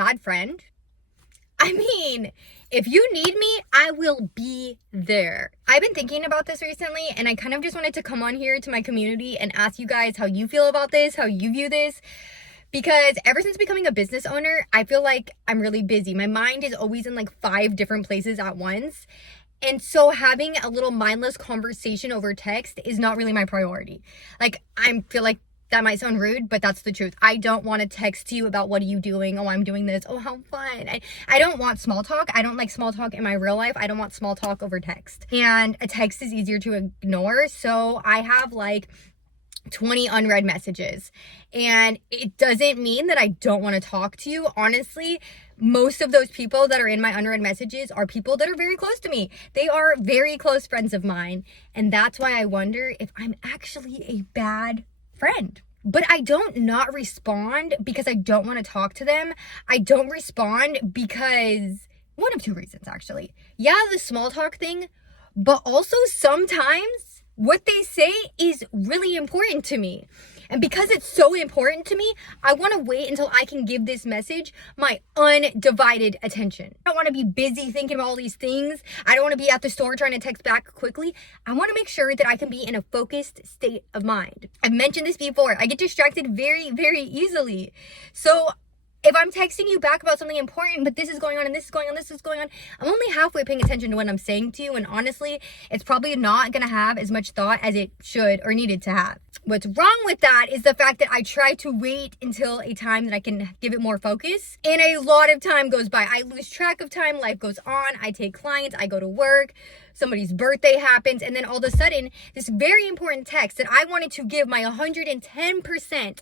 bad friend? I mean, if you need me, I will be there. I've been thinking about this recently, and I kind of just wanted to come on here to my community and ask you guys how you feel about this, how you view this. Because ever since becoming a business owner, I feel like I'm really busy. My mind is always in like 5 different places at once. And so having a little mindless conversation over text is not really my priority. Like, I feel like that might sound rude, but that's the truth. I don't want to text you about what are you doing? Oh, I'm doing this. Oh, how fun. I don't want small talk. I don't like small talk in my real life. I don't want small talk over text. And a text is easier to ignore. So I have like 20 unread messages. And it doesn't mean that I don't want to talk to you. Honestly, most of those people that are in my unread messages are people that are very close to me. They are very close friends of mine. And that's why I wonder if I'm actually a bad friend. But I don't not respond because I don't want to talk to them. I don't respond because one of 2 reasons, actually. Yeah, the small talk thing, but also sometimes what they say is really important to me. And because it's so important to me, I want to wait until I can give this message my undivided attention. I don't want to be busy thinking about all these things. I don't want to be at the store trying to text back quickly. I want to make sure that I can be in a focused state of mind. I've mentioned this before. I get distracted very, very easily. So if I'm texting you back about something important, but this is going on and this is going on, this is going on, I'm only halfway paying attention to what I'm saying to you. And honestly, it's probably not going to have as much thought as it should or needed to have. What's wrong with that is the fact that I try to wait until a time that I can give it more focus. And a lot of time goes by. I lose track of time. Life goes on. I take clients. I go to work. Somebody's birthday happens. And then all of a sudden, this very important text that I wanted to give my 110%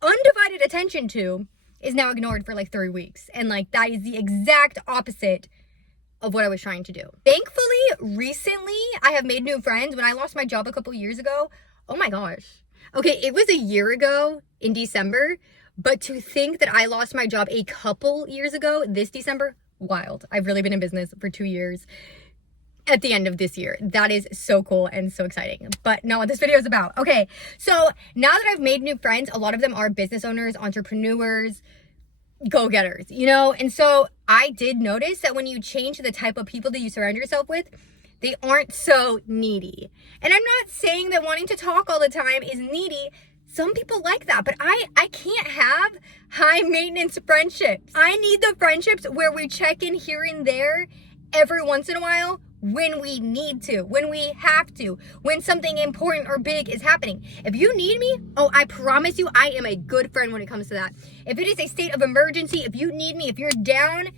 undivided attention to is now ignored for like 3 weeks. And like that is the exact opposite of what I was trying to do. Thankfully, recently, I have made new friends. When I lost my job a couple years ago, oh my gosh. Okay, it was a year ago in December, but to think that I lost my job a couple years ago this December, wild. I've really been in business for 2 years. At the end of this year. That is so cool and so exciting, but not what this video is about. Okay, so now that I've made new friends, a lot of them are business owners, entrepreneurs, go-getters, you know? And so I did notice that when you change the type of people that you surround yourself with, they aren't so needy. And I'm not saying that wanting to talk all the time is needy. Some people like that, but I can't have high maintenance friendships. I need the friendships where we check in here and there every once in a while, when we need to, when we have to, when something important or big is happening. If you need me, oh, I promise you, I am a good friend when it comes to that. If it is a state of emergency, if you need me, if you're down,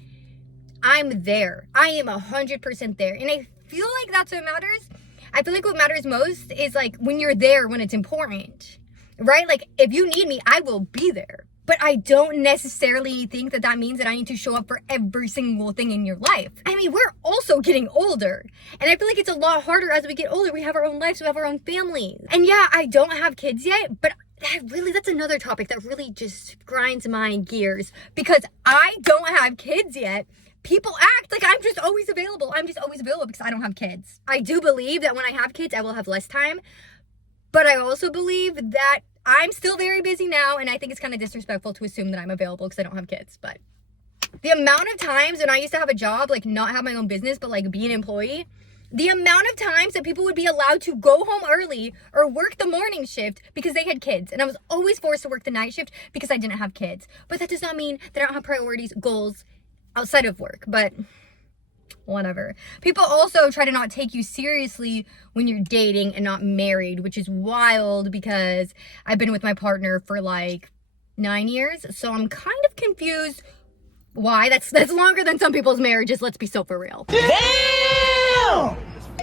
I'm there. I am 100% there. And I feel like that's what matters. I feel like what matters most is like when you're there, when it's important, right? Like if you need me, I will be there. But I don't necessarily think that that means that I need to show up for every single thing in your life. I mean, we're also getting older. And I feel like it's a lot harder as we get older. We have our own lives, we have our own families. And yeah, I don't have kids yet, but that's another topic that really just grinds my gears. Because I don't have kids yet. People act like I'm just always available. I'm just always available because I don't have kids. I do believe that when I have kids, I will have less time. But I also believe that I'm still very busy now, and I think it's kind of disrespectful to assume that I'm available because I don't have kids. But the amount of times when I used to have a job, like not have my own business, but like be an employee, the amount of times that people would be allowed to go home early or work the morning shift because they had kids. And I was always forced to work the night shift because I didn't have kids. But that does not mean that I don't have priorities, goals outside of work. But whatever. People also try to not take you seriously when you're dating and not married, which is wild because I've been with my partner for like 9 years. So I'm kind of confused why. That's longer than some people's marriages. Let's be so for real. Damn!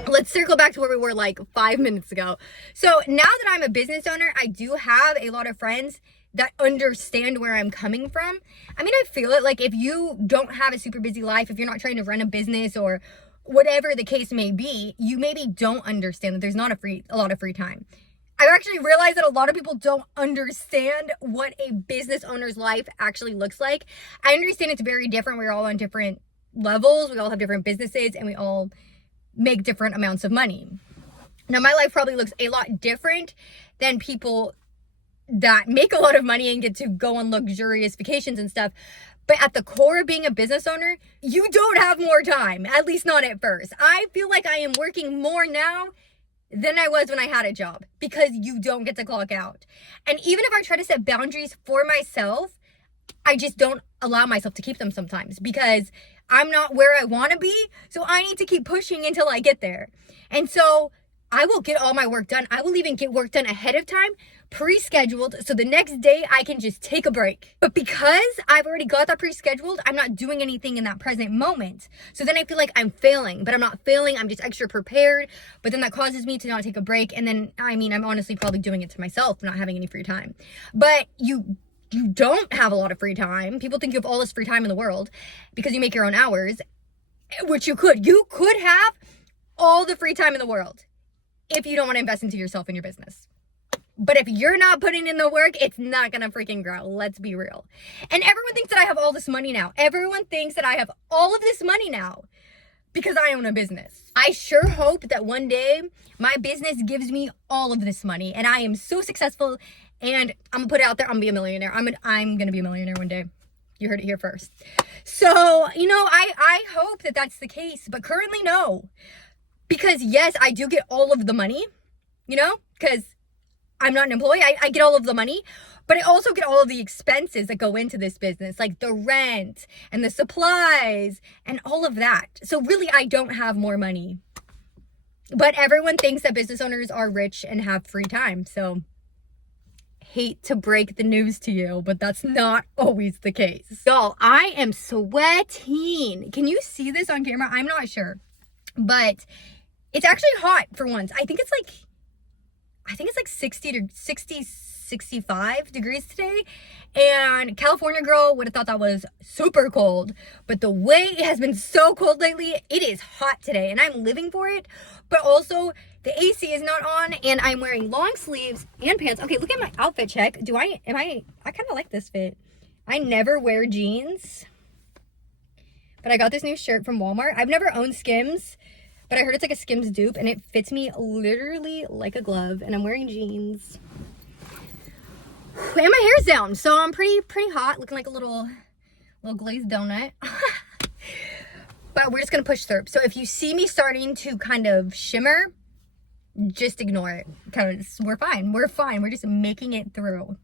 Let's circle back to where we were like 5 minutes ago. So now that I'm a business owner, I do have a lot of friends that understand where I'm coming from. I mean, I feel it. Like if you don't have a super busy life, if you're not trying to run a business or whatever the case may be, you maybe don't understand that there's not a lot of free time. I've actually realized that a lot of people don't understand what a business owner's life actually looks like. I understand it's very different. We're all on different levels. We all have different businesses and we all make different amounts of money. Now, my life probably looks a lot different than people that make a lot of money and get to go on luxurious vacations and stuff. But at the core of being a business owner, you don't have more time, at least not at first. I feel like I am working more now than I was when I had a job because you don't get to clock out. And even if I try to set boundaries for myself, I just don't allow myself to keep them sometimes because I'm not where I want to be. So I need to keep pushing until I get there. And so I will get all my work done. I will even get work done ahead of time, pre-scheduled, so the next day I can just take a break. But because I've already got that pre-scheduled, I'm not doing anything in that present moment. So then I feel like I'm failing, but I'm not failing. I'm just extra prepared. But then that causes me to not take a break. And then, I'm honestly probably doing it to myself, not having any free time. But you don't have a lot of free time. People think you have all this free time in the world because you make your own hours, which you could. You could have all the free time in the world if you don't want to invest into yourself and your business. But if you're not putting in the work, it's not gonna freaking grow. Let's be real. And everyone thinks that I have all this money now. Everyone thinks that I have all of this money now because I own a business. I sure hope that one day my business gives me all of this money and I am so successful and I'm gonna put it out there, I'm gonna be a millionaire. I'm gonna be a millionaire one day. You heard it here first. So, I hope that that's the case, but currently no. Because yes, I do get all of the money, because I'm not an employee. I get all of the money, but I also get all of the expenses that go into this business, like the rent and the supplies and all of that. So really, I don't have more money. But everyone thinks that business owners are rich and have free time. So hate to break the news to you, but that's not always the case. Y'all, I am sweating. Can you see this on camera? I'm not sure, but it's actually hot for once. I think it's like 65 degrees today. And California girl would have thought that was super cold. But the way it has been so cold lately, it is hot today. And I'm living for it. But also, the AC is not on. And I'm wearing long sleeves and pants. Okay, look at my outfit check. I kind of like this fit. I never wear jeans. But I got this new shirt from Walmart. I've never owned Skims. But I heard it's like a Skims dupe and it fits me literally like a glove. And I'm wearing jeans. And my hair's down. So I'm pretty hot, looking like a little glazed donut. But we're just gonna push through. So if you see me starting to kind of shimmer, just ignore it. Because we're fine. We're fine. We're just making it through.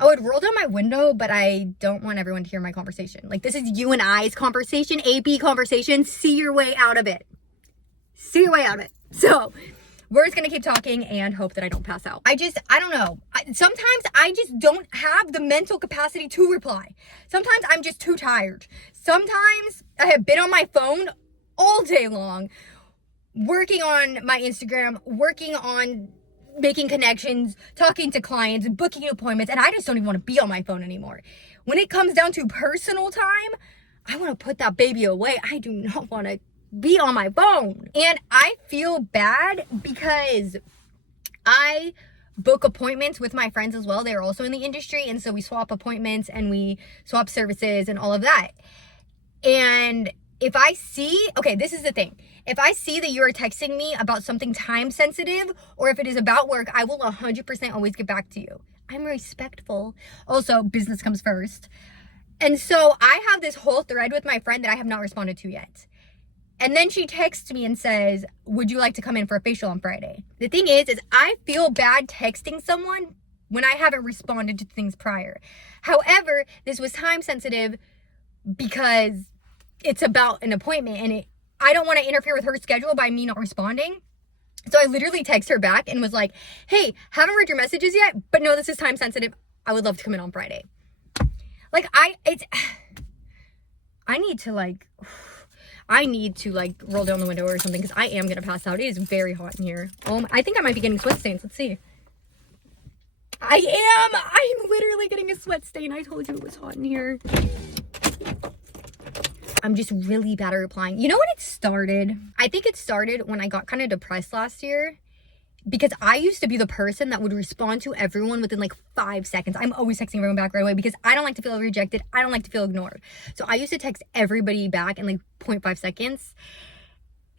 I would roll down my window, but I don't want everyone to hear my conversation. Like, this is you and I's conversation, AP conversation. See your way out of it. See your way out of it. So we're just gonna keep talking and hope that I don't pass out. I don't know. Sometimes I just don't have the mental capacity to reply. Sometimes I'm just too tired. Sometimes I have been on my phone all day long, working on my Instagram, working on making connections, talking to clients, booking appointments, and I just don't even want to be on my phone anymore. When it comes down to personal time, I want to put that baby away. I do not want to be on my phone. And I feel bad because I book appointments with my friends as well. They're also in the industry, and so we swap appointments and we swap services and all of that. And if I see, okay, this is the thing. If I see that you're texting me about something time sensitive, or if it is about work, I will 100% always get back to you. I'm respectful. Also, business comes first. And so I have this whole thread with my friend that I have not responded to yet. And then she texts me and says, would you like to come in for a facial on Friday? The thing is I feel bad texting someone when I haven't responded to things prior. However, this was time sensitive because it's about an appointment and I don't want to interfere with her schedule by me not responding. So I literally text her back and was like, hey, haven't read your messages yet, but no, this is time sensitive. I would love to come in on Friday. Like, I need to roll down the window or something because I am going to pass out. It is very hot in here. I think I might be getting sweat stains. Let's see. I'm literally getting a sweat stain. I told you it was hot in here. I'm just really bad at replying. You know when it started? I think it started when I got kind of depressed last year because I used to be the person that would respond to everyone within like 5 seconds. I'm always texting everyone back right away because I don't like to feel rejected. I don't like to feel ignored. So I used to text everybody back in like 0.5 seconds.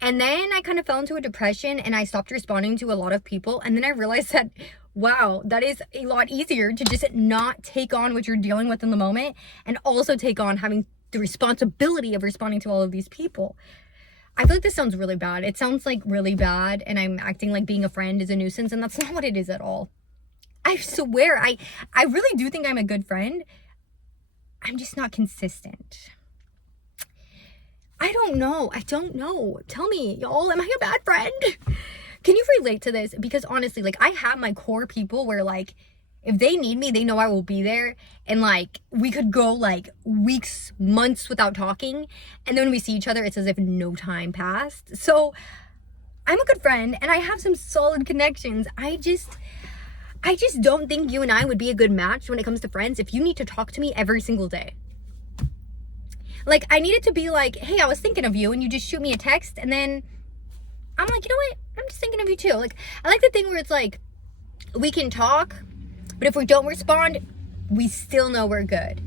And then I kind of fell into a depression and I stopped responding to a lot of people. And then I realized that, wow, that is a lot easier to just not take on what you're dealing with in the moment and also take on having the responsibility of responding to all of these people. I feel like this sounds really bad. It sounds like really bad and I'm acting like being a friend is a nuisance, and that's not what it is at all. I swear, I really do think I'm a good friend. I'm just not consistent. I don't know. Tell me, y'all, am I a bad friend? Can you relate to this? Because honestly, like, I have my core people where, like, if they need me, they know I will be there. And, like, we could go, like, weeks, months without talking. And then when we see each other, it's as if no time passed. So, I'm a good friend, and I have some solid connections. I just don't think you and I would be a good match when it comes to friends if you need to talk to me every single day. Like, I need it to be like, hey, I was thinking of you, and you just shoot me a text, and then I'm like, you know what? I'm just thinking of you too. Like, I like the thing where it's like, we can talk, but if we don't respond, we still know we're good.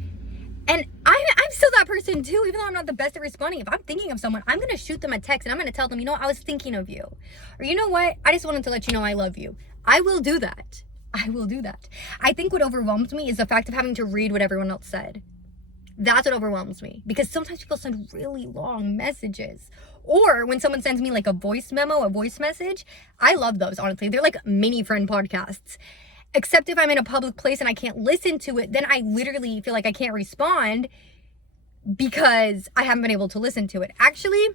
And I'm still that person too, even though I'm not the best at responding. If I'm thinking of someone, I'm going to shoot them a text, and I'm going to tell them, you know what? I was thinking of you. Or, you know what? I just wanted to let you know I love you. I will do that. I think what overwhelms me is the fact of having to read what everyone else said. That's what overwhelms me, because sometimes people send really long messages, or when someone sends me like a voice memo, a voice message, I love those. Honestly, they're like mini friend podcasts, except if I'm in a public place and I can't listen to it, then I literally feel like I can't respond because I haven't been able to listen to it. Actually,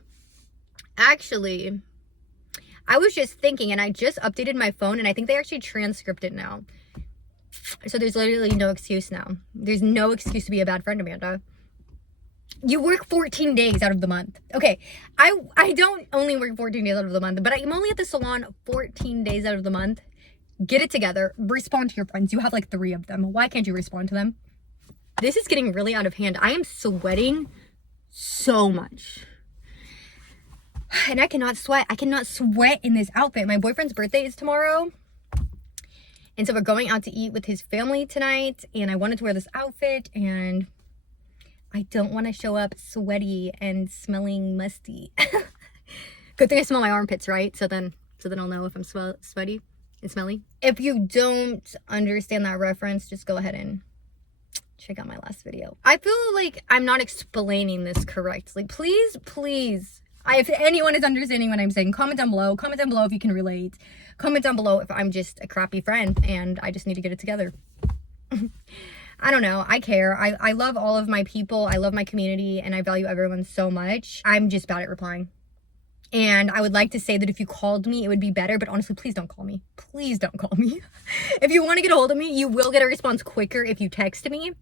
I was just thinking, and I just updated my phone, and I think they actually transcript it now. So there's literally no excuse now. There's no excuse to be a bad friend, Amanda. You work 14 days out of the month. Okay, I don't only work 14 days out of the month, but I'm only at the salon 14 days out of the month. Get it together. Respond to your friends. You have like 3 of them. Why can't you respond to them? This is getting really out of hand. I am sweating so much. And I cannot sweat. I cannot sweat in this outfit. My boyfriend's birthday is tomorrow. And so we're going out to eat with his family tonight, and I wanted to wear this outfit, and I don't want to show up sweaty and smelling musty. Good thing I smell my armpits, right? So then I'll know if I'm sweaty and smelly. If you don't understand that reference, just go ahead and check out my last video. I feel like I'm not explaining this correctly. Please, if anyone is understanding what I'm saying, comment down below. Comment down below if you can relate. Comment down below if I'm just a crappy friend and I just need to get it together. I don't know. I care. I love all of my people. I love my community, and I value everyone so much. I'm just bad at replying. And I would like to say that if you called me, it would be better. But honestly, please don't call me. Please don't call me. If you want to get a hold of me, you will get a response quicker if you text me.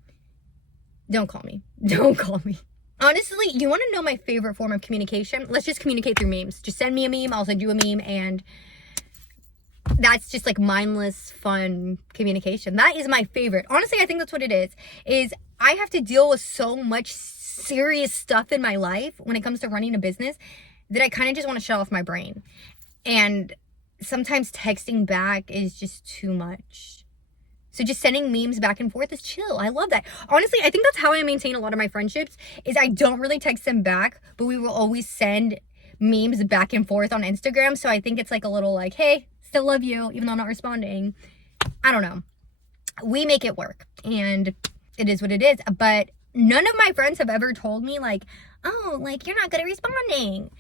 Don't call me. Don't call me. Honestly, you want to know my favorite form of communication? Let's just communicate through memes. Just send me a meme, I'll send you a meme, and that's just like mindless, fun communication. That is my favorite. Honestly, I think that's what it is I have to deal with so much serious stuff in my life when it comes to running a business that I kind of just want to shut off my brain. And sometimes texting back is just too much. So just sending memes back and forth is chill. I love that. Honestly, I think that's how I maintain a lot of my friendships, is I don't really text them back, but we will always send memes back and forth on Instagram. So I think it's like a little like, hey, still love you, even though I'm not responding. I don't know. We make it work, and it is what it is. But none of my friends have ever told me like, oh, like, you're not good at responding.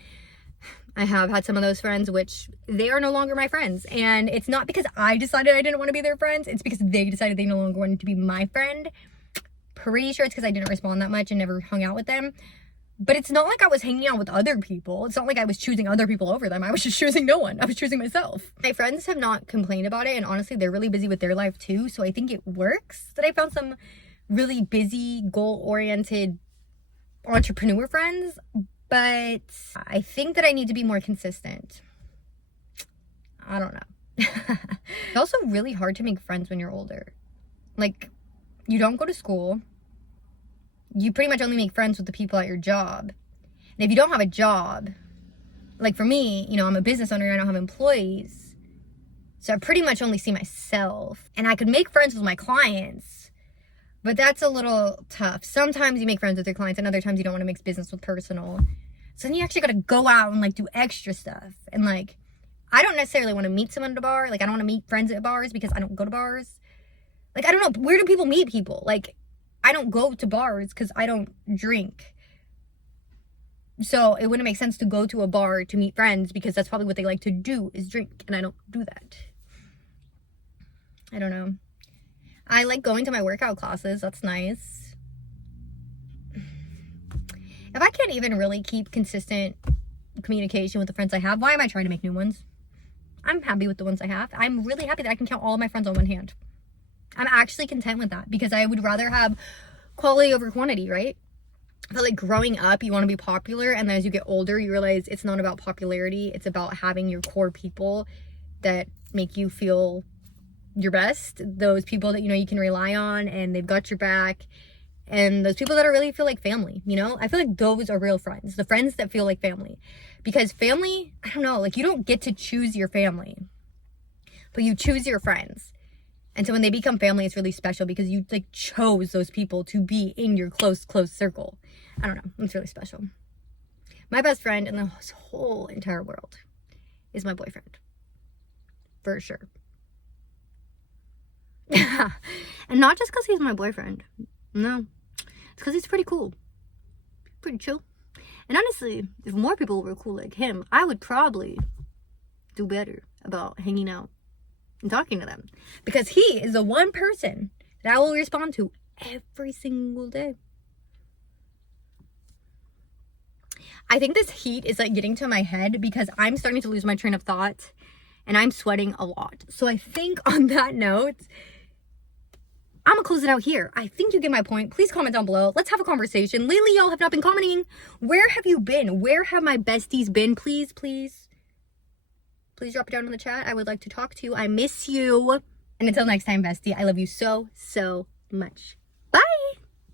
I have had some of those friends, which they are no longer my friends. And it's not because I decided I didn't want to be their friends. It's because they decided they no longer wanted to be my friend. Pretty sure it's because I didn't respond that much and never hung out with them. But it's not like I was hanging out with other people. It's not like I was choosing other people over them. I was just choosing no one. I was choosing myself. My friends have not complained about it. And honestly, they're really busy with their life too. So I think it works that I found some really busy, goal-oriented entrepreneur friends. But I think that I need to be more consistent. I don't know. It's also really hard to make friends when you're older. Like, you don't go to school. You pretty much only make friends with the people at your job. And if you don't have a job, like for me, you know, I'm a business owner, I don't have employees. So I pretty much only see myself. And I could make friends with my clients, but that's a little tough. Sometimes you make friends with your clients, and other times you don't want to mix business with personal. So then you actually gotta go out and like do extra stuff. And like, I don't necessarily want to meet someone at a bar. Like, I don't want to meet friends at bars because I don't go to bars. Like, I don't know, where do people meet people? Like, I don't go to bars because I don't drink. So it wouldn't make sense to go to a bar to meet friends because that's probably what they like to do is drink. And I don't do that. I don't know. I like going to my workout classes. That's nice. If I can't even really keep consistent communication with the friends I have, why am I trying to make new ones? I'm happy with the ones I have. I'm really happy that I can count all of my friends on one hand. I'm actually content with that because I would rather have quality over quantity, right? I feel like growing up, you want to be popular, and then as you get older, you realize it's not about popularity. It's about having your core people that make you feel your best. Those people that, you know, you can rely on and they've got your back. And those people that really feel like family, you know? I feel like those are real friends. The friends that feel like family. Because family, I don't know, like you don't get to choose your family. But you choose your friends. And so when they become family, it's really special because you like chose those people to be in your close circle. I don't know. It's really special. My best friend in the whole entire world is my boyfriend. For sure. And not just because he's my boyfriend. No. It's because he's pretty cool. Pretty chill. And honestly, if more people were cool like him, I would probably do better about hanging out and talking to them. Because he is the one person that I will respond to every single day. I think this heat is like getting to my head because I'm starting to lose my train of thought and I'm sweating a lot. So I think on that note, I'm gonna close it out here. I think you get my point. Please comment down below. Let's have a conversation. Lately, y'all have not been commenting. Where have you been? Where have my besties been? Please drop it down in the chat. I would like to talk to you. I miss you. And until next time, bestie, I love you so much.